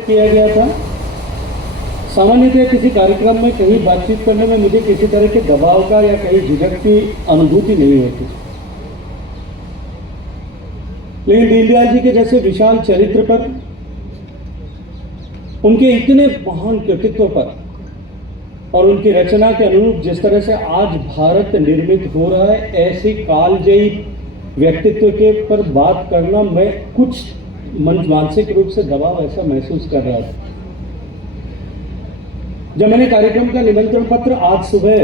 किया गया था। सामान्यतः किसी कार्यक्रम में कहीं बातचीत करने में मुझे किसी तरह के दबाव का या कहीं झिझक की अनुभूति नहीं होती, लेकिन दीनदयाल जी के जैसे विशाल चरित्र पर, उनके इतने महान कृतित्व पर और उनकी रचना के अनुरूप जिस तरह से आज भारत निर्मित हो रहा है, ऐसी कालजयी व्यक्तित्व के पर बात करना मैं कुछ मानसिक रूप से दबाव ऐसा महसूस कर रहा था। जब मैंने कार्यक्रम का निमंत्रण पत्र आज सुबह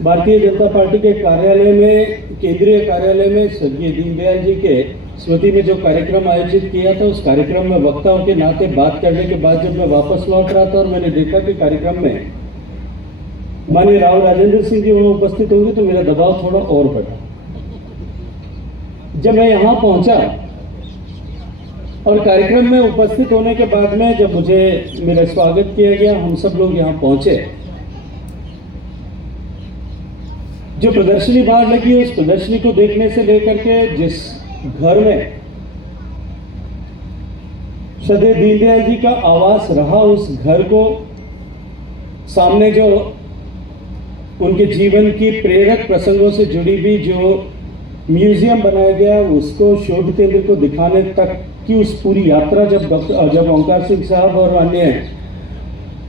भारतीय जनता पार्टी के कार्यालय में, केंद्रीय कार्यालय में स्वर्गीय दीनदयाल जी के स्मृति में जो कार्यक्रम आयोजित किया था, उस कार्यक्रम में वक्ताओं के नाते बात करने के बाद जब मैं वापस लौट रहा था और मैंने देखा कि कार्यक्रम में माननीय राव राजेंद्र सिंह जी वहां उपस्थित होंगे, तो मेरा दबाव थोड़ा और बढ़ा। जब मैं यहाँ पहुंचा और कार्यक्रम में उपस्थित होने के बाद में जब मुझे मेरा स्वागत किया गया, हम सब लोग यहाँ पहुंचे, जो प्रदर्शनी बाहर लगी उस प्रदर्शनी को देखने से लेकर के जिस घर में श्रद्धेय दीनदयाल जी का आवास रहा, उस घर को सामने जो उनके जीवन की प्रेरक प्रसंगों से जुड़ी हुई जो म्यूजियम बनाया गया, उसको शोध केंद्र को दिखाने तक की उस पूरी यात्रा जब ओंकार सिंह साहब और अन्य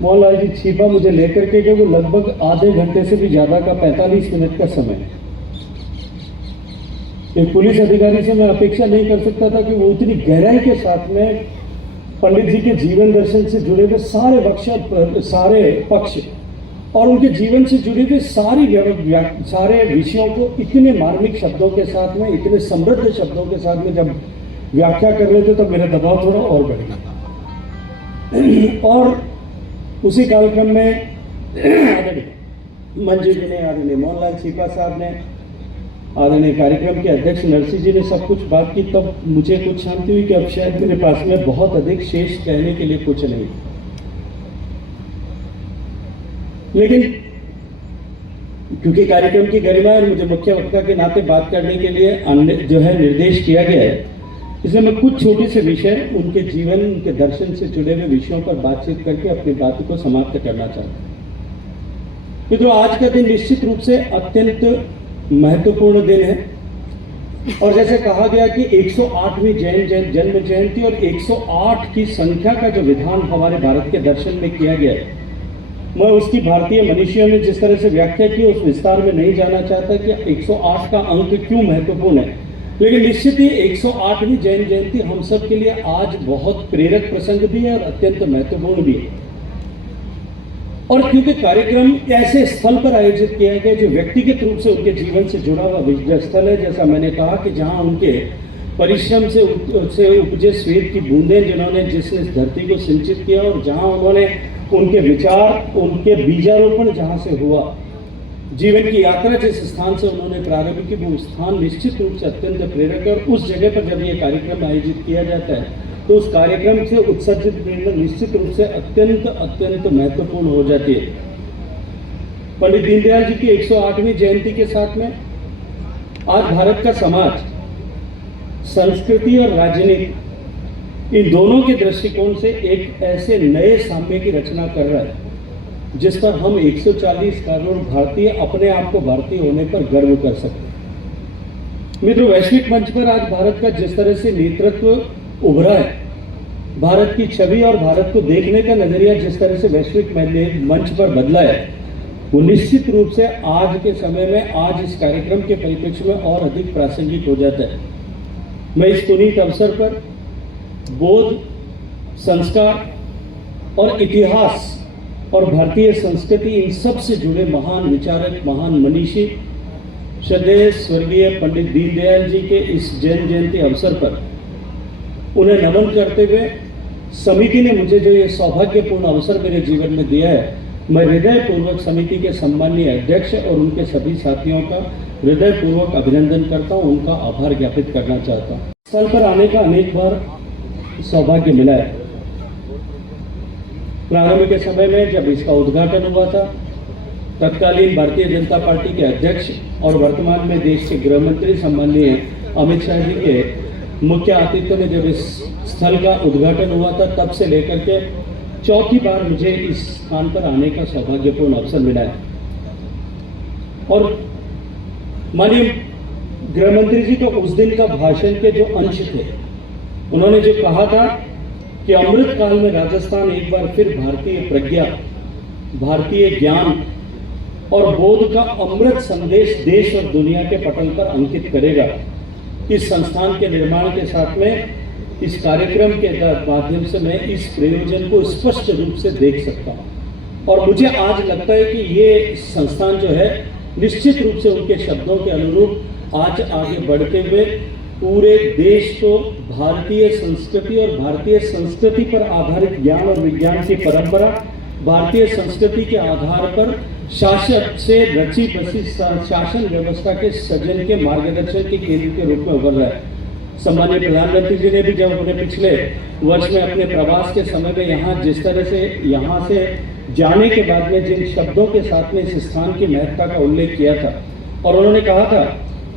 मोहनलाल जी छिपा मुझे लेकर के गए, वो लगभग आधे घंटे से भी ज्यादा का 45 मिनट का समय। एक पुलिस अधिकारी से मैं अपेक्षा नहीं कर सकता था कि वो उतनी गहराई के साथ में पंडित जी के जीवन दर्शन से जुड़े हुए सारे पक्ष और उनके जीवन से जुड़े हुए सारे विषयों को इतने मार्मिक शब्दों के साथ में, इतने समृद्ध शब्दों के साथ में जब व्याख्या कर रहे थे, तो मेरा दबाव थोड़ा और बढ़ गया। और उसी कार्यक्रम में मंजू जी ने, आदरणीय मोहनलाल छिपा साहब ने, आदरणीय कार्यक्रम के अध्यक्ष नरसी जी ने सब कुछ बात की, तब मुझे कुछ शांति हुई कि अब शायद मेरे पास में बहुत अधिक शेष कहने के लिए कुछ नहीं। लेकिन क्योंकि कार्यक्रम की गरिमा और मुझे मुख्य वक्ता के नाते बात करने के लिए जो है निर्देश किया गया है, इसलिए मैं कुछ छोटे से विषय, उनके जीवन, उनके दर्शन से जुड़े हुए विषयों पर बातचीत करके अपनी बात को समाप्त करना चाहता हूं। मित्रों, आज का दिन निश्चित रूप से अत्यंत महत्वपूर्ण दिन है और जैसे कहा गया कि 108वीं जन्म जयंती और 108 की संख्या का जो विधान हमारे भारत के दर्शन में किया गया है, मैं उसकी भारतीय मनीषियों ने जिस तरह से व्याख्या की उस विस्तार में नहीं जाना चाहता कि 108 का अंक क्यों महत्वपूर्ण है, लेकिन निश्चित ही 108वीं जैन जयंती हम सब के लिए आज बहुत प्रेरक प्रसंग भी है और अत्यंत महत्वपूर्ण भी है। और क्योंकि कार्यक्रम ऐसे स्थल पर आयोजित किया गया जो व्यक्तिगत रूप से उनके जीवन से जुड़ा हुआ विजय स्थल है, जैसा मैंने कहा कि जहां उनके परिश्रम से उपजे श्वेत की बूंदें जिन्होंने जिसने इस धरती को सिंचित किया और जहां उन्होंने उनके विचार, उनके बीजारोपण जहां से हुआ, जीवन की यात्रा जिस स्थान से उन्होंने प्रारंभ की, वो स्थान निश्चित रूप से अत्यंत प्रेरक है। और उस जगह पर जब ये कार्यक्रम आयोजित किया जाता है तो उस कार्यक्रम से उत्सर्जित प्रेरणा निश्चित रूप से अत्यंत महत्वपूर्ण हो जाती है। पंडित दीनदयाल जी की 108वीं जयंती के साथ में आज भारत का समाज, संस्कृति और राजनीति, इन दोनों के दृष्टिकोण से एक ऐसे नए साम्य की रचना कर रहा है जिस पर हम 140 करोड़ भारतीय अपने आप को भारतीय होने पर गर्व कर सकते हैं। मित्रों, वैश्विक मंच पर आज भारत का जिस तरह से नेतृत्व उभरा है, भारत की छवि और भारत को देखने का नजरिया जिस तरह से वैश्विक मंच पर बदला है, वो निश्चित रूप से आज के समय में, आज इस कार्यक्रम के परिप्रेक्ष्य में और अधिक प्रासंगिक हो जाता है। मैं इस पुनीत अवसर पर बोध, संस्कार और इतिहास और भारतीय संस्कृति, इन सब से जुड़े महान विचारक, महान मनीषी श्रद्धेय स्वर्गीय पंडित दीनदयाल जी के इस जन्म जयंती अवसर पर उन्हें नमन करते हुए, समिति ने मुझे जो ये सौभाग्यपूर्ण अवसर मेरे जीवन में दिया है, मैं हृदयपूर्वक समिति के सम्मानीय अध्यक्ष और उनके सभी साथियों का हृदयपूर्वक अभिनंदन करता हूँ, उनका आभार ज्ञापित करना चाहता हूँ। स्थल पर आने का अनेक बार सौभाग्य मिला है। प्रारंभ के समय में जब इसका उद्घाटन हुआ था, तत्कालीन भारतीय जनता पार्टी के अध्यक्ष और वर्तमान में देश के गृह मंत्री सम्माननीय अमित शाह जी के मुख्य आतिथ्य में जब इस स्थल का उद्घाटन हुआ था तब से लेकर के चौथी बार मुझे इस स्थान पर आने का सौभाग्यपूर्ण अवसर मिला है। और माननीय गृह मंत्री जी को उस दिन का भाषण के जो अंश थे, उन्होंने जो कहा था कि अमृत काल में राजस्थान एक बार फिर भारतीय प्रज्ञा, भारतीय ज्ञान और बोध का अमृत संदेश देश और दुनिया के पटल पर अंकित करेगा। इस संस्थान के निर्माण के साथ में इस कार्यक्रम के माध्यम से मैं इस प्रयोजन को स्पष्ट रूप से देख सकता हूं। और मुझे आज लगता है कि ये संस्थान जो है निश्चित रूप से उनके शब्दों के अनुरूप आज आगे बढ़ते हुए पूरे देश को भारतीय संस्कृति और भारतीय संस्कृति पर आधारित ज्ञान और विज्ञान की परंपरा, भारतीय संस्कृति के आधार पर शासक से रची बसी शासन व्यवस्था के सृजन के मार्गदर्शन के केंद्र के रूप में उभर रहा है। सम्माननीय प्रधानमंत्री जी ने भी जब अपने पिछले वर्ष में अपने प्रवास के समय में यहाँ जिस तरह से यहाँ से जाने के बाद में जिन शब्दों के साथ में इस स्थान की महत्ता का उल्लेख किया था, और उन्होंने कहा था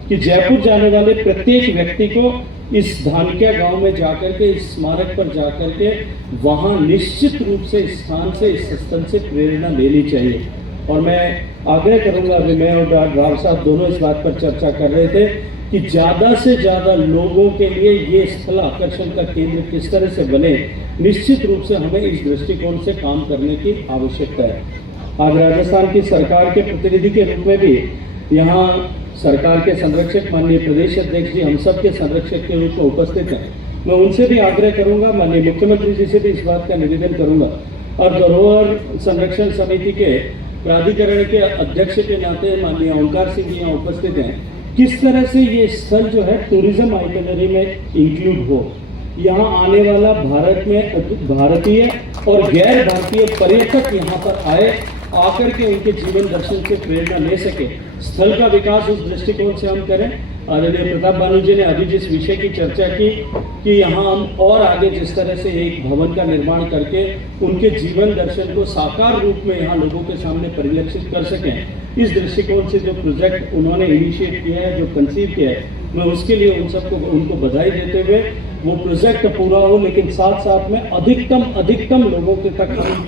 कि जयपुर जाने वाले प्रत्येक व्यक्ति को इस धानक्या गांव में जाकर के, इस स्मारक पर जाकर के वहां निश्चित रूप से इस स्थान से, इस स्थल से प्रेरणा लेनी चाहिए। और मैं आग्रह करूंगा, अभी मैं और राव साहब दोनों इस बात पर चर्चा कर रहे थे कि ज्यादा से ज्यादा लोगों के लिए ये स्थल आकर्षण का केंद्र किस तरह से बने, निश्चित रूप से हमें इस दृष्टिकोण से काम करने की आवश्यकता है। आज राजस्थान की सरकार के प्रतिनिधि के रूप में भी यहाँ सरकार के संरक्षक माननीय प्रदेश अध्यक्ष जी हम सब के संरक्षक के रूप में उपस्थित हैं। मैं उनसे भी आग्रह करूंगा, माननीय मुख्यमंत्री जी से भी इस बात का निवेदन करूंगा, और धरोहर संरक्षण समिति के प्राधिकरण के अध्यक्ष के नाते माननीय ओंकार सिंह जी यहाँ उपस्थित हैं, किस तरह से ये स्थल जो है टूरिज्म आइटनरी में इंक्लूड हो। यहाँ आने वाला भारत में भारतीय और गैर भारतीय पर्यटक यहाँ पर आए, आकर के उनके जीवन दर्शन से प्रेरणा ले सके। स्थल का विकास उस दृष्टिकोण से हम करें। आदरणीय प्रताप बानू जी ने अभी जिस विषय की चर्चा की कि यहाँ हम और आगे जिस तरह से एक भवन का निर्माण करके उनके जीवन दर्शन को साकार रूप में यहाँ लोगों के सामने परिलक्षित कर सकें, इस दृष्टिकोण से जो प्रोजेक्ट उन्होंने इनिशिएट किया है, जो कंसीव किया है, मैं उसके लिए उनको बधाई देते हुए वो प्रोजेक्ट पूरा हो, लेकिन साथ साथ में अधिकतम लोगों के तक हम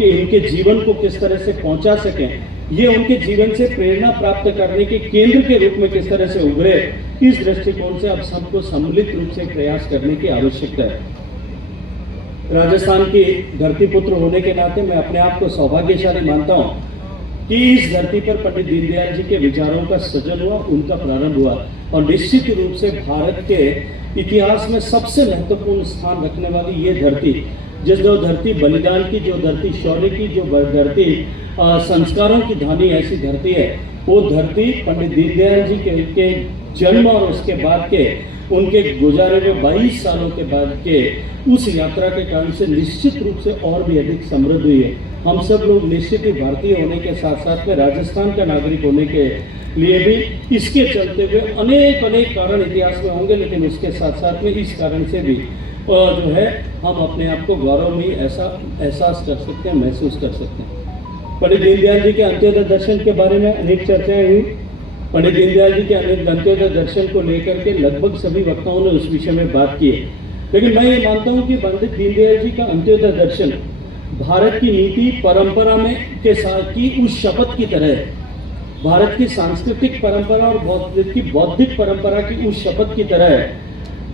इनके जीवन को किस तरह से पहुंचा सकें, ये उनके जीवन से प्रेरणा प्राप्त करने के केंद्र के रूप में किस तरह से उभरे, इस दृष्टिकोण से अब सबको सम्मिलित रूप से प्रयास करने की आवश्यकता है। राजस्थान की धरती पुत्र होने के नाते मैं अपने आप को सौभाग्यशाली मानता हूं कि इस धरती पर पंडित दीनदयाल जी के विचारों का सृजन हुआ, उनका प्रारंभ हुआ, और निश्चित रूप से भारत के इतिहास में सबसे महत्वपूर्ण स्थान रखने वाली ये धरती, जो धरती बलिदान की, जो धरती शौर्य की, जो धरती संस्कारों की धानी ऐसी धरती है, वो धरती पंडित दीनदयाल जी के जन्म और उसके बाद के उनके गुजारे हुए 22 सालों के बाद के उस यात्रा के कारण से निश्चित रूप से और भी अधिक समृद्ध हुई है। हम सब लोग निश्चित ही भारतीय होने के साथ साथ में राजस्थान का नागरिक होने के लिए भी इसके चलते हुए अनेक कारण इतिहास में होंगे, लेकिन उसके साथ साथ में इस कारण से भी और जो है हम अपने आप को गौरवमयी ऐसा एहसास कर सकते हैं, महसूस कर सकते हैं। पंडित दीनदयाल जी के अंत्योदय दर्शन के बारे में अनेक चर्चाएं हुई। पंडित दीनदयाल जी के अंत्योदय दर्शन को लेकर के लगभग सभी वक्ताओं ने उस विषय में बात की है, लेकिन मैं ये मानता हूँ कि पंडित दीनदयाल जी का अंत्योदय दर्शन भारत की नीति परंपरा में के साथ की उस शपथ की तरह है, भारत की सांस्कृतिक परंपरा और बौद्धिक परंपरा की उस शपथ की तरह है,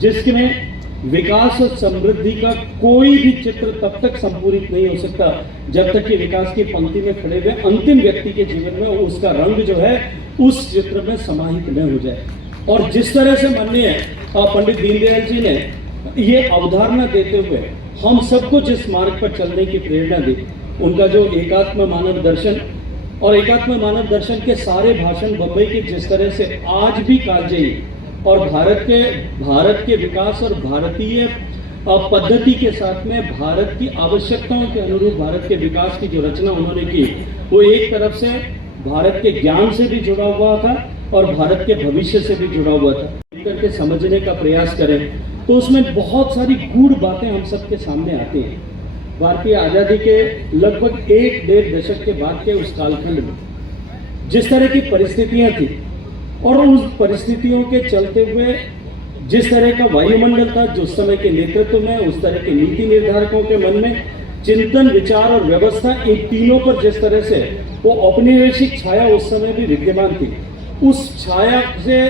जिसमें विकास और समृद्धि का कोई भी चित्र तब तक संपूर्णित नहीं हो सकता जब तक कि विकास की पंक्ति में खड़े हुए अंतिम व्यक्ति के जीवन में उसका रंग जो है उस चित्र में समाहित न हो जाए। और जिस तरह से माननीय पंडित दीनदयाल जी ने ये अवधारणा देते हुए हम सबको जिस मार्ग पर चलने की प्रेरणा दी, उनका जो एकात्म मानव दर्शन और एकात्म मानव दर्शन के सारे भाषण बम्बई के जिस तरह से आज भी कालजयी और भारत के विकास और भारतीय पद्धति के साथ में भारत की आवश्यकताओं के अनुरूप भारत के विकास की जो रचना उन्होंने की, वो एक तरफ से भारत के ज्ञान से भी जुड़ा हुआ था और भारत के भविष्य से भी जुड़ा हुआ था। करके समझने का प्रयास करें तो उसमें बहुत सारी गूढ़ बातें हम सबके सामने आती हैं। भारतीय आज़ादी के लगभग 1-1.5 दशक के बाद के उस कालखंड में जिस तरह की परिस्थितियां थी और उस परिस्थितियों के चलते हुए जिस तरह का वायुमंडल था जो उस समय के नेतृत्व में, उस तरह के नीति निर्धारकों के मन में चिंतन, विचार और व्यवस्था, इन तीनों पर जिस तरह से वो औपनिवेशिक छाया उस समय भी विद्यमान थी, उस छाया से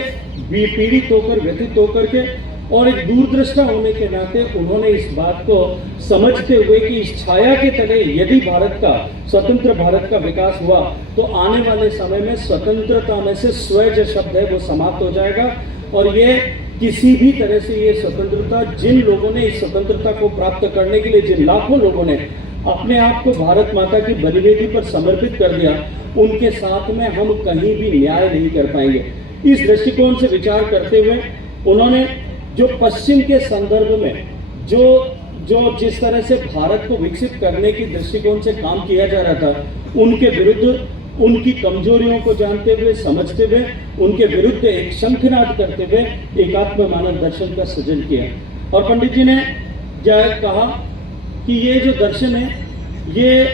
पीड़ित होकर, व्यथित होकर के और एक दूरदृष्टा होने के नाते उन्होंने इस बात को समझते हुए कि इस छाया के तले यदि भारत का, स्वतंत्र भारत का विकास हुआ तो आने वाले समय में स्वतंत्रता में से स्व जो शब्द है वो समाप्त हो जाएगा और ये किसी भी तरह से ये स्वतंत्रता, जिन लोगों ने इस स्वतंत्रता को प्राप्त करने के लिए, जिन लाखों लोगों ने अपने आप को भारत माता की बलिवेदी पर समर्पित कर दिया, उनके साथ में हम कहीं भी न्याय नहीं कर पाएंगे। इस दृष्टिकोण से विचार करते हुए उन्होंने जो पश्चिम के संदर्भ में जो जिस तरह से भारत को विकसित करने की दृष्टिकोण से काम किया जा रहा था, उनके विरुद्ध, उनकी कमजोरियों को जानते हुए, समझते हुए, उनके विरुद्ध एक शंखनाद करते हुए एकात्म मानव दर्शन का सृजन किया। और पंडित जी ने कहा कि ये जो दर्शन है ये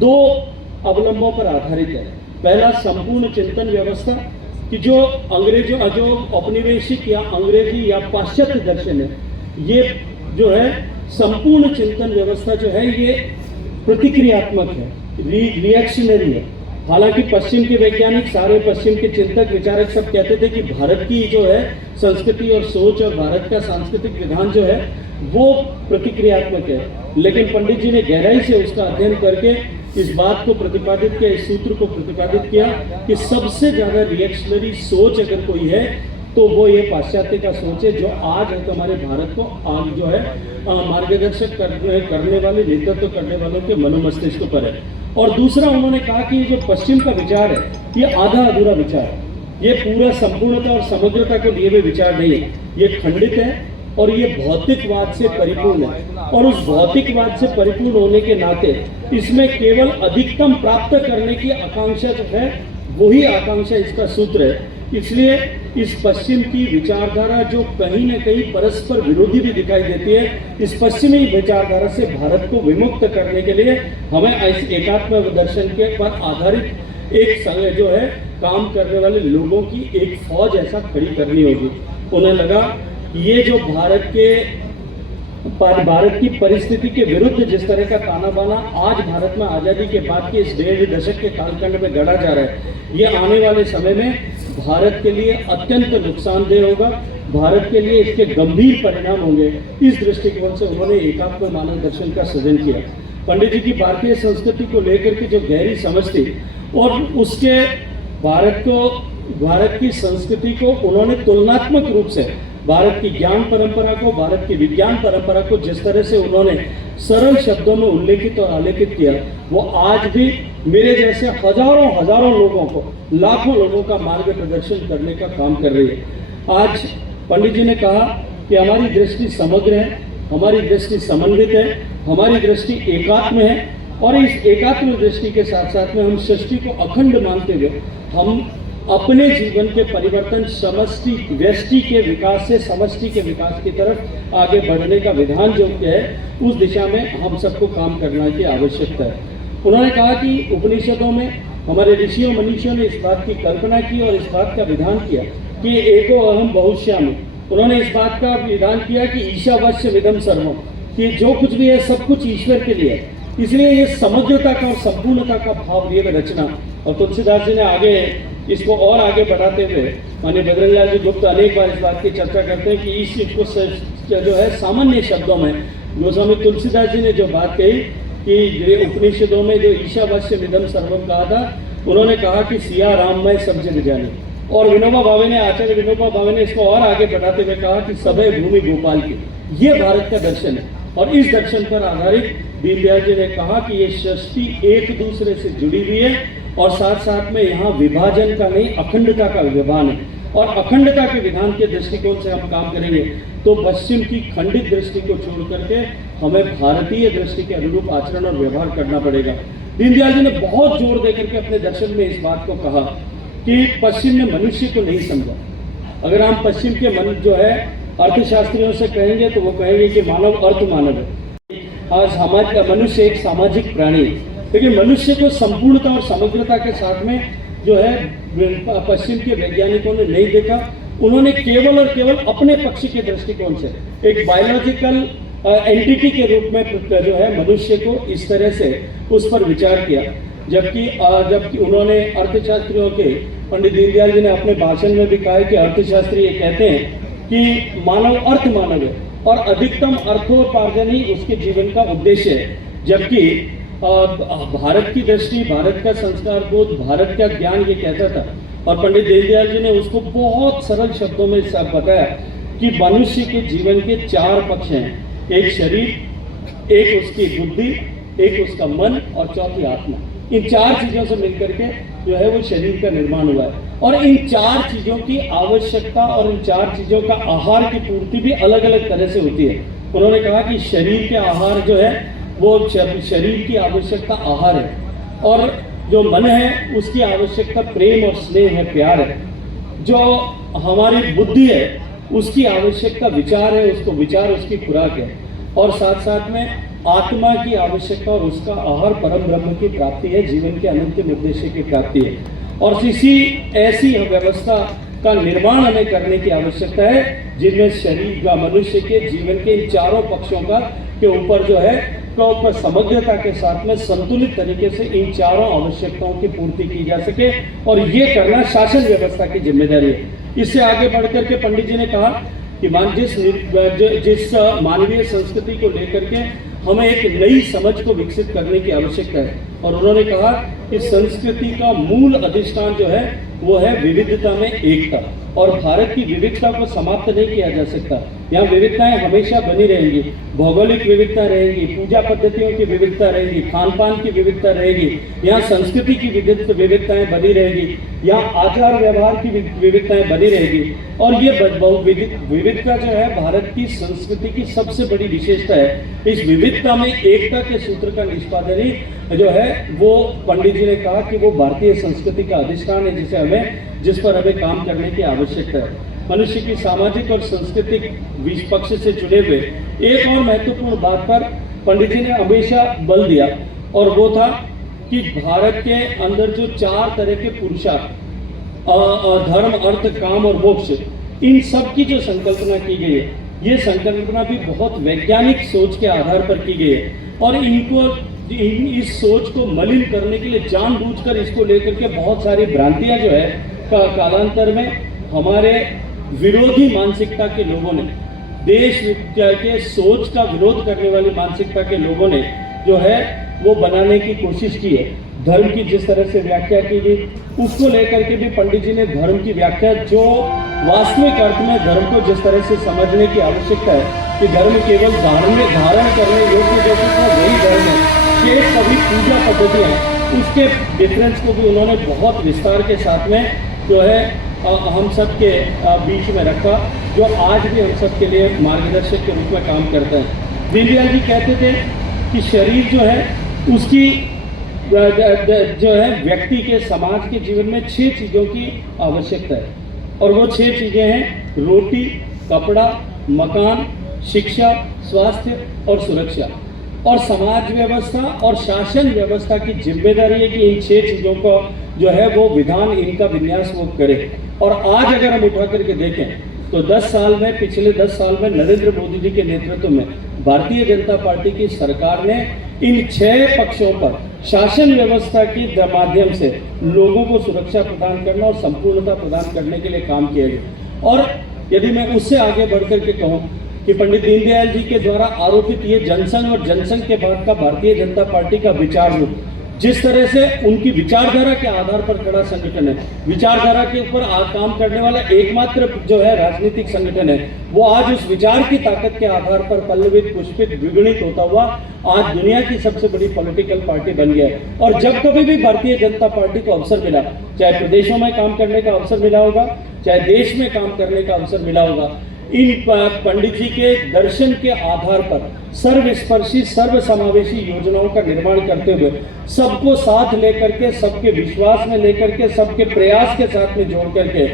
दो अवलंबों पर आधारित है। पहला संपूर्ण चिंतन व्यवस्था कि जो अंग्रेजों, जो औपनिवेशिक या अंग्रेजी या पाश्चात्य दर्शन है, ये जो है संपूर्ण चिंतन व्यवस्था जो है ये प्रतिक्रियात्मक है, रिएक्शनरी है। हालांकि पश्चिम के वैज्ञानिक, सारे पश्चिम के चिंतक, विचारक सब कहते थे कि भारत की जो है संस्कृति और सोच और भारत का सांस्कृतिक विधान जो है वो प्रतिक्रियात्मक है। लेकिन पंडित जी ने गहराई से उसका अध्ययन करके इस बात को प्रतिपादित किया, इस सूत्र को प्रतिपादित किया कि सबसे ज्यादा रिएक्शनरी सोच अगर कोई है तो वो ये पाश्चात्य का सोच है, जो आज है तो हमारे भारत को आग जो है मार्गदर्शक करने वाले, नेतृत्व करने वालों के मनोमस्तिष्क पर है। और दूसरा उन्होंने कहा कि ये जो पश्चिम का विचार है ये आधा अधूरा विचार है, ये पूरा संपूर्णता और समग्रता को लिए हुए विचार नहीं है, ये खंडित है और ये भौतिकवाद से परिपूर्ण है। और उस भौतिकवाद से परिपूर्ण होने के नाते इसमें केवल अधिकतम प्राप्त करने की आकांक्षा जो है वही आकांक्षा इसका सूत्र है। इसलिए इस पश्चिम की विचारधारा जो कहीं न कहीं परस्पर विरोधी भी दिखाई देती है, इस पश्चिमी विचारधारा से भारत को विमुक्त करने के लिए हमें इस एकात्म दर्शन के पर आधारित एक संघ जो है काम करने वाले लोगों की एक फौज ऐसा खड़ी करनी होगी। उन्हें लगा ये जो भारत की परिस्थिति के विरुद्ध जिस तरह का ताना बाना आज भारत में आजादी के बाद के इस 1.5 दशक के कालखंड में गढ़ा जा रहा है, ये आने वाले समय में भारत के लिए अत्यंत नुकसानदेह होगा, भारत के लिए इसके गंभीर परिणाम होंगे। इस दृष्टिकोण से उन्होंने एकात्म मानव दर्शन का सृजन किया। पंडित जी की भारतीय संस्कृति को लेकर के जो गहरी समझ थी और उसके भारत की संस्कृति को उन्होंने तुलनात्मक रूप से भारत की ज्ञान परंपरा को, भारत की विज्ञान परंपरा को जिस तरह से उन्होंने सरल शब्दों में उल्लेखित और आलेखित किया, वो आज भी मेरे जैसे हजारों लोगों को, लाखों लोगों का मार्ग प्रदर्शन करने का काम कर रही है। आज पंडित जी ने कहा कि हमारी दृष्टि समग्र है, हमारी दृष्टि समन्वित है, हमारी दृष्टि एकात्म है और इस एकात्म दृष्टि के साथ साथ में हम सृष्टि को अखंड मानते हुए हम अपने जीवन के परिवर्तन, समष्टि व्यष्टि के विकास से समष्टि के विकास की तरफ आगे बढ़ने का विधान जो है उस दिशा में हम सबको काम करने की आवश्यकता है। उन्होंने कहा कि उपनिषदों में हमारे ऋषियों मनीषियों ने इस बात की कल्पना की और इस बात का विधान किया कि एको अहम बहुश्यामि। उन्होंने इस बात का विधान किया कि ईशावास्य विदम सर्वम, कि जो कुछ भी है सब कुछ ईश्वर के लिए है। इसलिए ये समग्रता का और संपूर्णता का भाव लिए रचना। और तुलसीदास जी ने आगे इसको और आगे बढ़ाते हुए माननीय बद्रीलाल जी गुप्ता अनेक बार इस बात की चर्चा करते हैं कि इस चीज को जो है सामान्य शब्दों में गोस्वामी तुलसीदास जी ने जो बात कही कि उपनिषदों में जो ईशावास्य विदम सर्वम कहा था, उन्होंने कहा कि सिया राममय सब जग जाने। और विनोबा भावे ने, आचार्य विनोबा भावे ने इसको और आगे बढ़ाते हुए कहा कि सभय भूमि गोपाल की। ये भारत का दर्शन है और इस दर्शन पर आधारित दीनदयाल जी ने कहा कि ये सृष्टि एक दूसरे से जुड़ी हुई है और साथ साथ में यहाँ विभाजन का नहीं, अखंडता का विधान है। और अखंडता के विधान के दृष्टिकोण से हम काम करेंगे तो पश्चिम की खंडित दृष्टि को छोड़ करके हमें भारतीय दृष्टि के अनुरूप आचरण और व्यवहार करना पड़ेगा। दीनदयाल जी ने बहुत जोर देकर के अपने दर्शन में इस बात को कहा कि पश्चिम ने मनुष्य को नहीं समझा। अगर हम पश्चिम के मन जो है अर्थशास्त्रियों से कहेंगे तो वो कहेंगे कि मानव अर्थ मानव है और मनुष्य एक सामाजिक प्राणी है। लेकिन मनुष्य को संपूर्णता और समग्रता के साथ में जो है पश्चिम के वैज्ञानिकों ने नहीं देखा उन्होंने केवल और केवल अपने पक्ष के दृष्टिकोण से एक बायोलॉजिकल एंटिटी के रूप में जो है मनुष्य को इस तरह से उस पर विचार किया, जबकि उन्होंने अर्थशास्त्रियों के पंडित दीनदयाल जी ने अपने भाषण में भी कहा है कि अर्थशास्त्री ये कहते हैं कि मानव अर्थ मानव है और अधिकतम अर्थोपार्जन ही उसके जीवन का उद्देश्य है, जबकि भारत की दृष्टि, भारत का संस्कार बोध, भारत का ज्ञान ये कहता था। और पंडित दीनदयाल जी ने उसको बहुत सरल शब्दों में बताया कि मनुष्य के जीवन के 4 पक्ष हैं, एक शरीर, एक उसकी बुद्धि, एक उसका मन और चौथी आत्मा। इन 4 चीजों से मिलकर के जो है वो शरीर का निर्माण हुआ है और इन 4 चीजों की आवश्यकता और इन 4 चीजों का आहार की पूर्ति भी अलग अलग तरह से होती है। उन्होंने कहा कि शरीर के आहार जो है वो शरीर की आवश्यकता आहार है और जो मन है उसकी आवश्यकता प्रेम और स्नेह है, प्यार है। जो हमारी बुद्धि है उसकी आवश्यकता विचार है, उसको विचार उसकी खुराक है और साथ साथ में आत्मा की आवश्यकता और उसका आहार परम ब्रह्म की प्राप्ति है, जीवन के अंतिम उद्देश्य की प्राप्ति है। और इसी ऐसी व्यवस्था का निर्माण हमें करने की आवश्यकता है जिनमें शरीर का मनुष्य के जीवन के इन 4 पक्षों का के ऊपर जो है तो समग्रता के साथ में संतुलित तरीके से इन 4 आवश्यकताओं की पूर्ति की जा सके और ये करना शासन व्यवस्था की जिम्मेदारी है। इससे आगे बढ़कर के पंडित जी ने कहा कि जिस मानवीय संस्कृति को लेकर के हमें एक नई समझ को विकसित करने की आवश्यकता है और उन्होंने कहा कि संस्कृति का मूल अधिष्ठान जो है वो है विविधता में एकता और भारत की विविधता को समाप्त नहीं किया जा सकता। यहाँ विविधताएं हमेशा बनी रहेंगी, भौगोलिक विविधता रहेगी, पूजा पद्धतियों की विविधता रहेगी, खान पान की विविधता रहेगी, यहाँ संस्कृति की विविधताएं बनी रहेगी, यहाँ आचार व्यवहार की विविधताएं बनी रहेगी और ये विविधता जो है भारत की संस्कृति की सबसे बड़ी विशेषता है। इस विविधता में एकता के सूत्र का निष्पादन ही जो है वो पंडित जी ने कहा कि वो भारतीय संस्कृति का अधिष्ठान है जिस पर हमें काम करने की आवश्यकता है। मनुष्य की सामाजिक और सांस्कृतिक पक्ष से जुड़े हुए एक और महत्वपूर्ण बात पर पंडित जी ने हमेशा बल दिया और वो था कि भारत के अंदर जो 4 तरह के पुरुषार्थ, धर्म, अर्थ, काम और मोक्ष, इन सब की जो संकल्पना की गई है, ये संकल्पना भी बहुत वैज्ञानिक सोच के आधार पर की गई है और इस सोच को मलिन करने के लिए जानबूझकर इसको लेकर के बहुत सारी भ्रांतियां जो है कालांतर में हमारे विरोधी मानसिकता के लोगों ने, देश के सोच का विरोध करने वाली मानसिकता के लोगों ने जो है वो बनाने की कोशिश की है। धर्म की जिस तरह से व्याख्या की गई उसको लेकर के भी पंडित जी ने धर्म की व्याख्या, जो वास्तविक अर्थ में धर्म को जिस तरह से समझने की आवश्यकता है कि धर्म केवल धारण करने योग्य जो कुछ है वही धर्म है, शेष सभी पूजा पद्धतियाँ हैं, उसके डिफरेंस को भी उन्होंने बहुत विस्तार के साथ में जो है हम सब के बीच में रखा, जो आज भी हम सब के लिए मार्गदर्शक के रूप में काम करते हैं। दीनदयाल जी कहते थे कि शरीर जो है उसकी जो है व्यक्ति के, समाज के जीवन में 6 चीज़ों की आवश्यकता है और वो 6 चीज़ें हैं रोटी, कपड़ा, मकान, शिक्षा, स्वास्थ्य और सुरक्षा। और समाज व्यवस्था और शासन व्यवस्था की जिम्मेदारी है कि इन 6 चीज़ों को जो है वो विधान, इनका विन्यास वो करे। और आज अगर हम उठा करके देखें तो 10 साल में, पिछले 10 साल में नरेंद्र मोदी जी के नेतृत्व में भारतीय जनता पार्टी की सरकार ने इन 6 पक्षों पर शासन व्यवस्था के माध्यम से लोगों को सुरक्षा प्रदान करना और संपूर्णता प्रदान करने के लिए काम किया गया। और यदि मैं उससे आगे बढ़कर के कहूँ कि पंडित दीनदयाल जी के द्वारा आरोपित ये जनसंघ और जनसंघ के बाद का भारतीय जनता पार्टी का विचार रूप, जिस तरह से उनकी विचारधारा के आधार पर खड़ा संगठन है, विचारधारा के ऊपर काम करने वाला एकमात्र जो है राजनीतिक संगठन है, वो आज उस विचार की ताकत के आधार पर पल्लवित, पुष्पित, द्विगुणित होता हुआ आज दुनिया की सबसे बड़ी पॉलिटिकल पार्टी बन गया है। और जब कभी भी भारतीय जनता पार्टी को अवसर मिला, चाहे प्रदेशों में काम करने का अवसर मिला होगा, चाहे देश में काम करने का अवसर मिला होगा, इन पंडित जी के दर्शन के आधार पर सर्वस्पर्शी, सर्वसमावेशी योजनाओं का निर्माण करते हुए सबको साथ लेकर के, सबके विश्वास में लेकर के, सबके प्रयास के साथ में जोड़ करके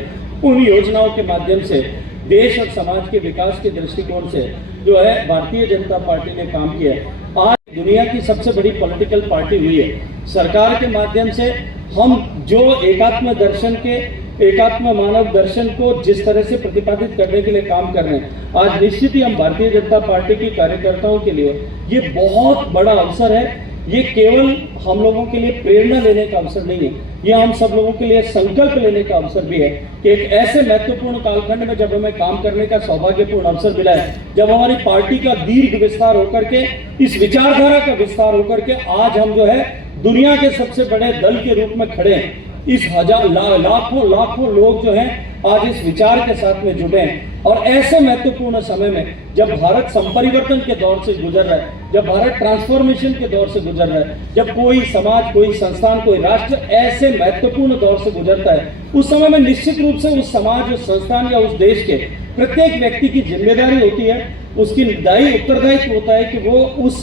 उन योजनाओं के माध्यम से देश और समाज के विकास के दृष्टिकोण से जो है भारतीय जनता पार्टी ने काम किया है। आज दुनिया की सबसे बड़ी पॉलिटिकल पार्टी हुई है। सरकार के माध्यम से हम जो एकात्म दर्शन के एकात्म मानव दर्शन को जिस तरह से प्रतिपादित करने के लिए काम कर रहे हैं, आज निश्चित ही हम भारतीय जनता पार्टी के कार्यकर्ताओं के लिए ये बहुत बड़ा अवसर है। ये केवल हम लोगों के लिए प्रेरणा लेने का अवसर नहीं है, ये हम सब लोगों के लिए संकल्प लेने का अवसर भी है कि एक ऐसे महत्वपूर्ण कालखंड में जब हमें काम करने का सौभाग्यपूर्ण अवसर मिला है, जब हमारी पार्टी का दीर्घ विस्तार होकर के, इस विचारधारा का विस्तार होकर के आज हम जो है दुनिया के सबसे बड़े दल के रूप में खड़े हैं। इस लाखों लोग जो हैं आज इस विचार के साथ में जुटे हैं, और ऐसे महत्वपूर्ण समय में जब भारत संपरिवर्तन के दौर से गुजर रहा है, जब भारत ट्रांसफॉर्मेशन के दौर से गुजर रहा है, जब कोई समाज, कोई संस्थान, कोई राष्ट्र ऐसे महत्वपूर्ण दौर से गुजरता है, उस समय में निश्चित रूप से उस समाज, उस संस्थान या उस देश के प्रत्येक व्यक्ति की जिम्मेदारी होती है, उसकी उत्तरदायित्व होता है कि वो उस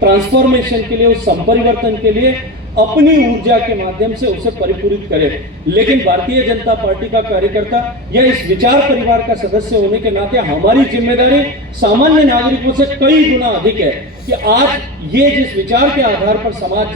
ट्रांसफॉर्मेशन के लिए, उस संपरिवर्तन के लिए अपनी ऊर्जा के माध्यम से उसे परिपूरित करे। लेकिन भारतीय जनता पार्टी का कार्यकर्ता या इस विचार परिवार का सदस्य होने के नाते हमारी जिम्मेदारी सामान्य नागरिकों से कई गुना अधिक है कि आज ये जिस विचार के आधार पर समाज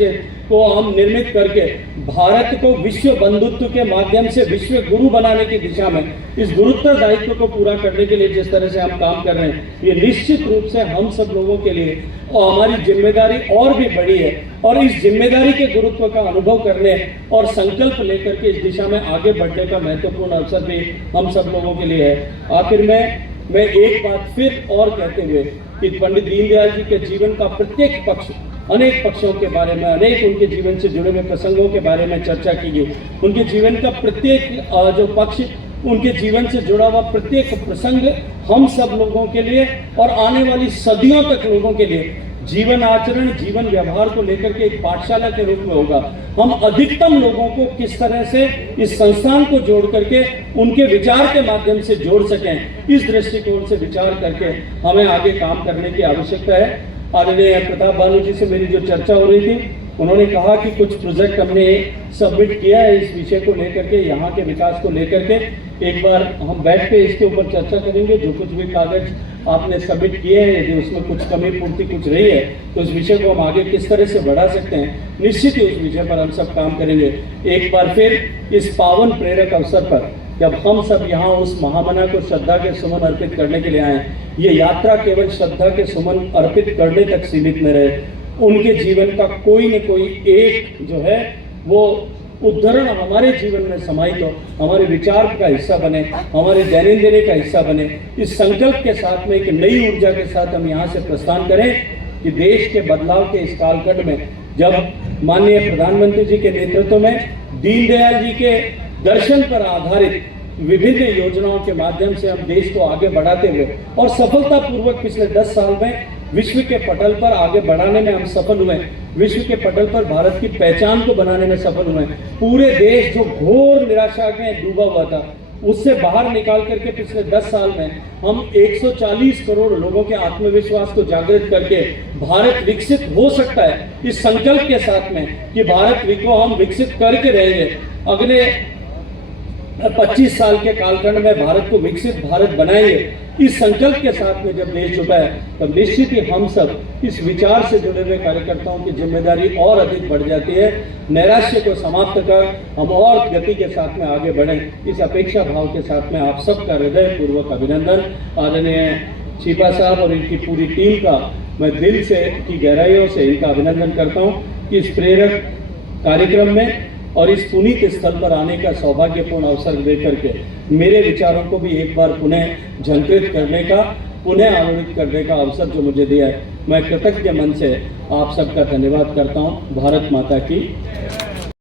को हम निर्मित करके भारत को विश्व बंधुत्व के माध्यम से विश्व गुरु बनाने की दिशा में इस गुरुत्व दायित्व को पूरा करने के लिए जिस तरह से हम काम कर रहे हैं, ये निश्चित रूप से हम सब लोगों के लिए और हमारी जिम्मेदारी और भी बड़ी है। और इस जिम्मेदारी के गुरुत्व का अनुभव करने और संकल्प लेकर के इस दिशा में आगे बढ़ने का महत्वपूर्ण अवसर भी हम सब लोगों के लिए है। आखिर में मैं एक बात फिर और कहते हुए कि पंडित दीनदयाल जी के जीवन का प्रत्येक पक्ष, अनेक पक्षों के बारे में, अनेक उनके जीवन से जुड़े हुए प्रसंगों के बारे में चर्चा की गई। उनके जीवन का प्रत्येक जो पक्ष, उनके जीवन से जुड़ा हुआ प्रत्येक प्रसंग हम सब लोगों के लिए और आने वाली सदियों तक लोगों के लिए जीवन आचरण, जीवन व्यवहार को लेकर के एक पाठशाला के रूप में होगा। हम अधिकतम लोगों को किस तरह से इस संस्थान को जोड़ करके उनके विचार के माध्यम से जोड़ सकें, इस दृष्टिकोण से विचार करके हमें आगे काम करने की आवश्यकता है। आदरणीय प्रताप बालू जी से मेरी जो चर्चा हो रही थी, उन्होंने कहा कि कुछ प्रोजेक्ट हमने सबमिट किया है इस विषय को लेकर के, यहाँ के विकास को लेकर के। एक बार हम बैठ के इसके ऊपर चर्चा करेंगे। जो कुछ भी कागज आपने सबमिट किए हैं, यदि उसमें कुछ कमी पूर्ति कुछ रही है तो उस विषय को हम आगे किस तरह से बढ़ा सकते हैं, निश्चित ही उस विषय पर हम सब काम करेंगे। एक बार फिर इस पावन प्रेरक अवसर पर जब हम सब यहाँ उस महामना को श्रद्धा के सुमन अर्पित करने के लिए आए, ये यात्रा केवल श्रद्धा के सुमन अर्पित करने तक सीमित न रहे, उनके जीवन का कोई न कोई एक जो है वो उद्धरण हमारे जीवन में समाहित हो, हमारे विचार का हिस्सा बने, हमारे दैनंदिन का हिस्सा बने। इस संकल्प के साथ में, एक नई ऊर्जा के साथ हम यहाँ से प्रस्थान करें कि देश के बदलाव के इस कालखंड में जब माननीय प्रधानमंत्री जी के नेतृत्व में दीनदयाल जी के दर्शन पर आधारित विभिन्न योजनाओं के माध्यम से हम देश को आगे बढ़ाते हुए और सफलतापूर्वक पिछले 10 साल में विश्व के पटल पर आगे बढ़ाने में हम सफल हुए, विश्व के पटल पर भारत की पहचान को बनाने में सफल हुए। पूरे देश जो घोर निराशा में डूबा हुआ था, उससे बाहर निकाल करके पिछले 10 साल में हम 140 करोड़ लोगों के आत्मविश्वास को जागृत करके भारत विकसित हो सकता है, इस संकल्प के साथ में कि भारत को हम विकसित करके रहेंगे। अगले 25 साल के कालखंड में भारत को विकसित भारत बनाएंगे, इस संकल्प के साथ में जब देश जुटा है तब निश्चित ही हम सब इस विचार से जुड़े हुए कार्यकर्ताओं की जिम्मेदारी और अधिक बढ़ जाती है। नैराश्य को समाप्त कर हम और गति के साथ में आगे बढ़ें, इस अपेक्षा भाव के साथ में आप सबका हृदय पूर्वक अभिनंदन। आदरणीय छिपा साहब और इनकी पूरी टीम का मैं दिल से की गहराइयों से इनका अभिनंदन करता हूँ कि इस प्रेरक कार्यक्रम में और इस पुनीत स्थल पर आने का सौभाग्यपूर्ण अवसर देकर के मेरे विचारों को भी एक बार पुनः झंकृत करने का, पुनः आलोकित करने का अवसर जो मुझे दिया है, मैं कृतज्ञ मन से आप सबका धन्यवाद करता हूँ। भारत माता की